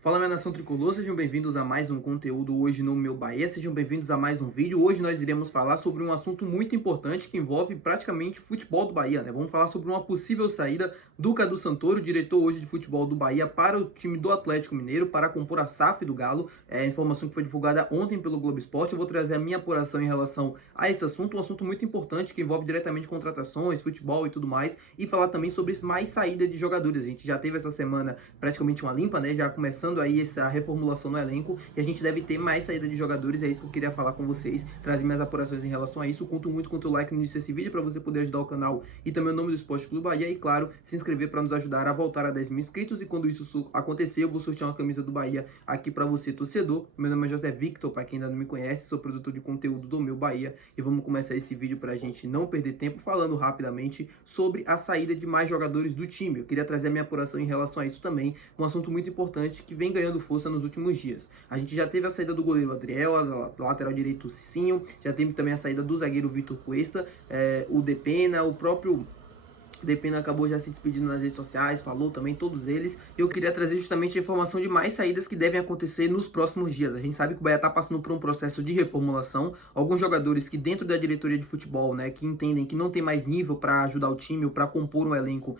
Fala, minha nação tricolor, sejam bem-vindos a mais um conteúdo hoje no Meu Bahia, sejam bem-vindos a mais um vídeo. Hoje nós iremos falar sobre um assunto muito importante que envolve praticamente o futebol do Bahia, né? Vamos falar sobre uma possível saída do Cadu Santoro, diretor hoje de futebol do Bahia, para o time do Atlético Mineiro, para compor a SAF do Galo. É a informação que foi divulgada ontem pelo Globo Esporte. Eu vou trazer a minha apuração em relação a esse assunto, um assunto muito importante que envolve diretamente contratações, futebol e tudo mais, e falar também sobre mais saída de jogadores. A gente já teve essa semana praticamente uma limpa, né? Já começando aí essa reformulação no elenco e a gente deve ter mais saída de jogadores. É isso que eu queria falar com vocês, trazer minhas apurações em relação a isso. Conto muito com o like no início desse vídeo para você poder ajudar o canal e também o nome do Esporte Clube Bahia, e claro, se inscrever para nos ajudar a voltar a 10 mil inscritos. E quando isso acontecer, eu vou sortear uma camisa do Bahia aqui para você, torcedor. Meu nome é José Victor, para quem ainda não me conhece, sou produtor de conteúdo do Meu Bahia, e vamos começar esse vídeo para a gente não perder tempo falando rapidamente sobre a saída de mais jogadores do time. Eu queria trazer a minha apuração em relação a isso também, um assunto muito importante que vem ganhando força nos últimos dias. A gente já teve a saída do goleiro Adriel, a lateral direito Cicinho, já teve também a saída do zagueiro Vitor Cuesta, o Depena, o próprio Depena acabou já se despedindo nas redes sociais, falou também, todos eles. Eu queria trazer justamente a informação de mais saídas que devem acontecer nos próximos dias. A gente sabe que o Bahia está passando por um processo de reformulação. Alguns jogadores que dentro da diretoria de futebol, né, que entendem que não tem mais nível para ajudar o time ou para compor um elenco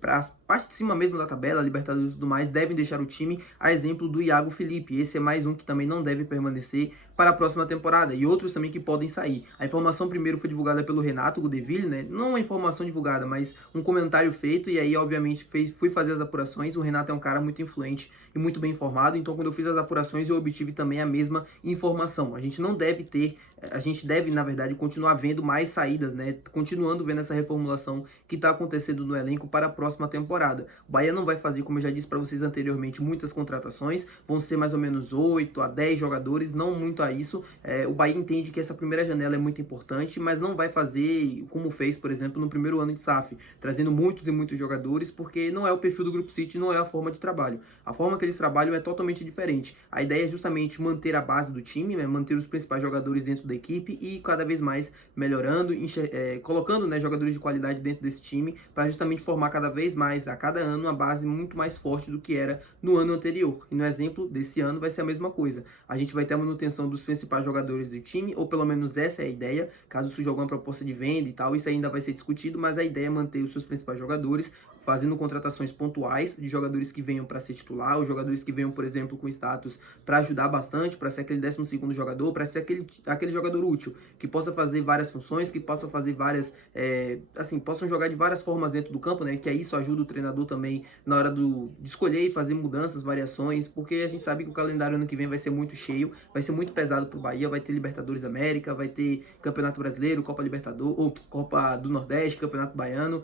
para a parte de cima mesmo da tabela, Libertadores e tudo mais, devem deixar o time, a exemplo do Iago Felipe. Esse é mais um que também não deve permanecer para a próxima temporada, e outros também que podem sair. A informação primeiro foi divulgada pelo Renato Goudeville, né? Não uma informação divulgada, mas um comentário feito, e aí obviamente fui fazer as apurações. O Renato é um cara muito influente e muito bem informado, então quando eu fiz as apurações eu obtive também a mesma informação. A gente deve, na verdade, continuar vendo mais saídas, né? Continuando vendo essa reformulação que está acontecendo no elenco para a próxima temporada. O Bahia não vai fazer, como eu já disse para vocês anteriormente, muitas contratações, vão ser mais ou menos 8 a 10 jogadores, não muito a isso. O Bahia entende que essa primeira janela é muito importante, mas não vai fazer como fez, por exemplo, no primeiro ano de SAF, trazendo muitos e muitos jogadores, porque não é o perfil do Grupo City, não é a forma de trabalho. A forma que eles trabalham é totalmente diferente. A ideia é justamente manter a base do time, né, manter os principais jogadores dentro da equipe e cada vez mais melhorando, colocando, né, jogadores de qualidade dentro desse time, para justamente formar cada vez mais, a cada ano, uma base muito mais forte do que era no ano anterior. E no exemplo desse ano vai ser a mesma coisa. A gente vai ter a manutenção dos principais jogadores do time, ou pelo menos essa é a ideia, caso surja alguma proposta de venda e tal, isso ainda vai ser discutido, mas a ideia é manter os seus principais jogadores, fazendo contratações pontuais de jogadores que venham para ser titular, os jogadores que venham, por exemplo, com status para ajudar bastante, para ser aquele 12º jogador, para ser aquele jogador útil, que possa fazer várias funções, que possa fazer várias, possam jogar de várias formas dentro do campo, né? Que aí isso ajuda o treinador também na hora de escolher e fazer mudanças, variações, porque a gente sabe que o calendário ano que vem vai ser muito cheio, vai ser muito pesado para o Bahia, vai ter Libertadores da América, vai ter Campeonato Brasileiro, Copa Libertadores, ou Copa do Nordeste, Campeonato Baiano.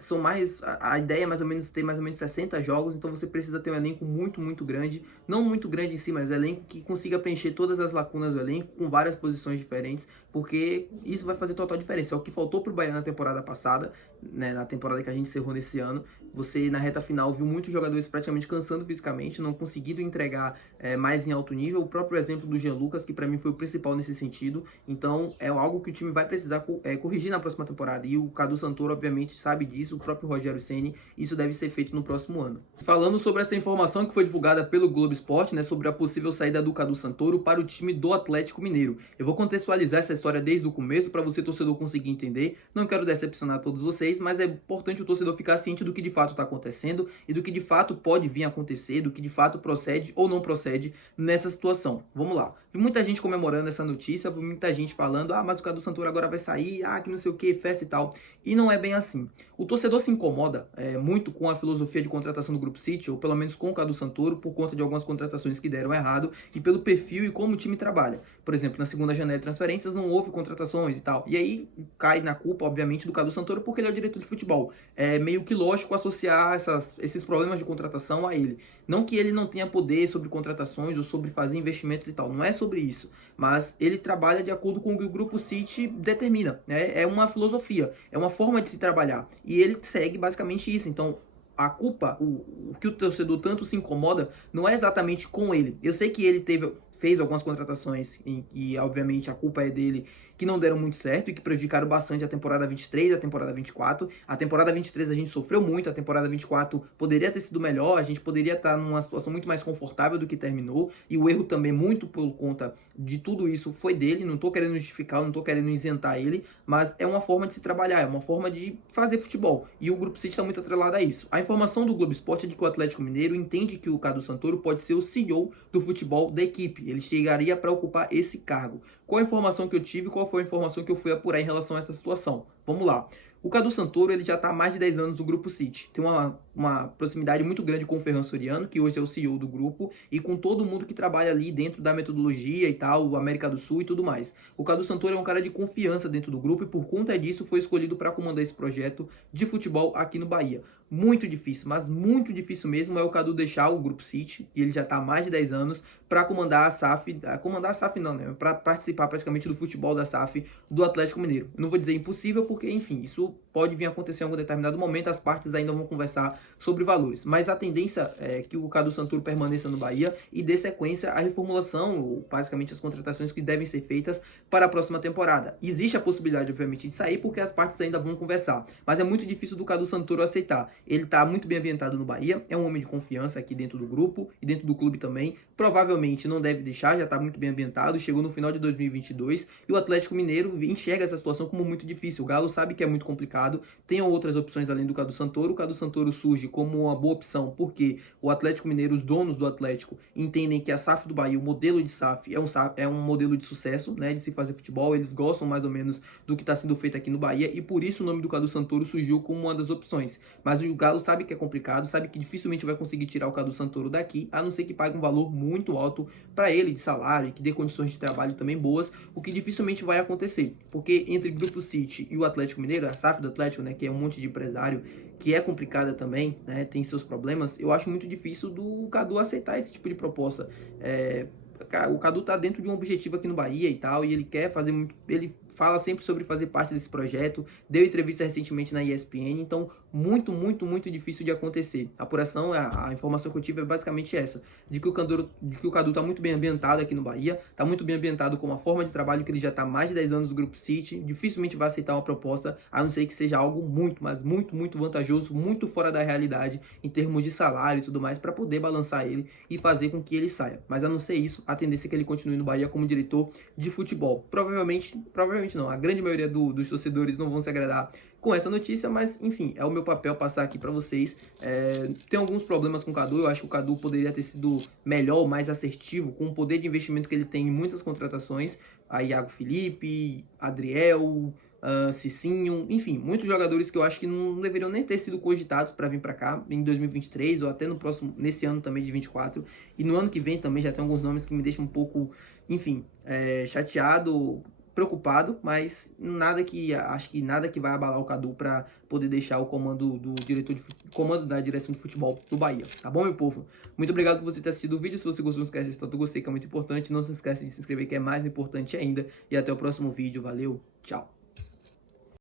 São mais, a ideia é mais ou menos ter mais ou menos 60 jogos, então você precisa ter um elenco muito, muito grande, não muito grande em si, mas elenco que consiga preencher todas as lacunas do elenco, com várias posições diferentes, porque isso vai fazer total diferença. É o que faltou pro Bahia na temporada passada, né, na temporada que a gente encerrou nesse ano. Você, na reta final, viu muitos jogadores praticamente cansando fisicamente, não conseguindo entregar mais em alto nível. O próprio exemplo do Jean Lucas, que para mim foi o principal nesse sentido. Então, é algo que o time vai precisar corrigir na próxima temporada. E o Cadu Santoro, obviamente, sabe disso, o próprio Rogério Ceni, isso deve ser feito no próximo ano. Falando sobre essa informação que foi divulgada pelo Globo Esporte, né, sobre a possível saída do Cadu Santoro para o time do Atlético Mineiro. Eu vou contextualizar essa história desde o começo para você, torcedor, conseguir entender. Não quero decepcionar todos vocês, mas é importante o torcedor ficar ciente do que de fato está acontecendo e do que de fato pode vir a acontecer, do que de fato procede ou não procede nessa situação. Vamos lá. Vi muita gente comemorando essa notícia, vi muita gente falando, mas o Cadu Santoro agora vai sair, que não sei o que, festa e tal. E não é bem assim. O torcedor se incomoda muito com a filosofia de contratação do Grupo City, ou pelo menos com o Cadu Santoro, por conta de algumas contratações que deram errado e pelo perfil e como o time trabalha. Por exemplo, na segunda janela de transferências não houve contratações e tal. E aí cai na culpa, obviamente, do Cadu Santoro, porque ele é o diretor de futebol. É meio que lógico associar esses problemas de contratação a ele. Não que ele não tenha poder sobre contratações ou sobre fazer investimentos e tal, não é sobre isso. Mas ele trabalha de acordo com o que o Grupo City determina, né? É uma filosofia, é uma forma de se trabalhar. E ele segue basicamente isso. Então, a culpa, o que o torcedor tanto se incomoda, não é exatamente com ele. Eu sei que ele fez algumas contratações e obviamente a culpa é dele que não deram muito certo e que prejudicaram bastante a temporada 23, a temporada 24. A temporada 23 a gente sofreu muito, a temporada 24 poderia ter sido melhor, a gente poderia estar numa situação muito mais confortável do que terminou, e o erro também muito por conta de tudo isso foi dele. Não tô querendo justificar, não tô querendo isentar ele, mas é uma forma de se trabalhar, é uma forma de fazer futebol, e o Grupo City está muito atrelado a isso. A informação do Globo Esporte é de que o Atlético Mineiro entende que o Cadu Santoro pode ser o CEO do futebol da equipe, ele chegaria para ocupar esse cargo. Qual a informação que eu tive, qual foi a informação que eu fui apurar em relação a essa situação? Vamos lá. O Cadu Santoro ele já está há mais de 10 anos no Grupo City. Tem uma proximidade muito grande com o Ferran Soriano, que hoje é o CEO do grupo, e com todo mundo que trabalha ali dentro da metodologia e tal, o América do Sul e tudo mais. O Cadu Santoro é um cara de confiança dentro do grupo e por conta disso foi escolhido para comandar esse projeto de futebol aqui no Bahia. Muito difícil, mas muito difícil mesmo é o Cadu deixar o Grupo City, e ele já está há mais de 10 anos, para comandar a SAF não, né? Para participar praticamente do futebol da SAF do Atlético Mineiro. Eu não vou dizer impossível, porque, enfim, isso pode vir a acontecer em algum determinado momento, as partes ainda vão conversar sobre valores. Mas a tendência é que o Cadu Santoro permaneça no Bahia e dê sequência à reformulação, ou basicamente as contratações que devem ser feitas para a próxima temporada. Existe a possibilidade, obviamente, de sair, porque as partes ainda vão conversar. Mas é muito difícil do Cadu Santoro aceitar. Ele está muito bem ambientado no Bahia, é um homem de confiança aqui dentro do grupo e dentro do clube também. Provavelmente não deve deixar, já está muito bem ambientado, chegou no final de 2022 e o Atlético Mineiro enxerga essa situação como muito difícil. O Galo sabe que é muito complicado, tem outras opções além do Cadu Santoro. O Cadu Santoro surge como uma boa opção porque o Atlético Mineiro, os donos do Atlético, entendem que a SAF do Bahia, o modelo de SAF, é um modelo de sucesso, né, de se fazer futebol. Eles gostam mais ou menos do que está sendo feito aqui no Bahia e por isso o nome do Cadu Santoro surgiu como uma das opções. Mas o Galo sabe que é complicado, sabe que dificilmente vai conseguir tirar o Cadu Santoro daqui, a não ser que pague um valor muito alto para ele de salário e que dê condições de trabalho também boas, o que dificilmente vai acontecer, porque entre Grupo City e o Atlético Mineiro, a SAF do Atlético, né, que é um monte de empresário, que é complicada também, né, tem seus problemas, eu acho muito difícil do Cadu aceitar esse tipo de proposta. O Cadu tá dentro de um objetivo aqui no Bahia e tal, e ele quer fazer muito, ele fala sempre sobre fazer parte desse projeto, deu entrevista recentemente na ESPN, então muito difícil de acontecer. A apuração, a informação que eu tive é basicamente essa, de que o Cadu tá muito bem ambientado aqui no Bahia, tá muito bem ambientado com uma forma de trabalho que ele já tá há mais de 10 anos no Grupo City, dificilmente vai aceitar uma proposta, a não ser que seja algo muito, mas muito vantajoso, muito fora da realidade, em termos de salário e tudo mais, para poder balançar ele e fazer com que ele saia. Mas a não ser isso, a tendência é que ele continue no Bahia como diretor de futebol. Provavelmente não, a grande maioria dos torcedores não vão se agradar com essa notícia, mas enfim, é o meu papel passar aqui para vocês. Tem alguns problemas com o Cadu, eu acho que o Cadu poderia ter sido melhor, mais assertivo, com o poder de investimento que ele tem em muitas contratações, a Iago Felipe, Adriel, Cicinho, enfim, muitos jogadores que eu acho que não deveriam nem ter sido cogitados para vir para cá em 2023 ou até nesse ano também de 24, e no ano que vem também já tem alguns nomes que me deixam um pouco, enfim, chateado, preocupado, mas acho que nada que vai abalar o Cadu para poder deixar o comando comando da direção de futebol do Bahia, tá bom, meu povo? Muito obrigado por você ter assistido o vídeo. Se você gostou, não esquece de deixar o gostei, que é muito importante. Não se esquece de se inscrever, que é mais importante ainda. E até o próximo vídeo. Valeu, tchau!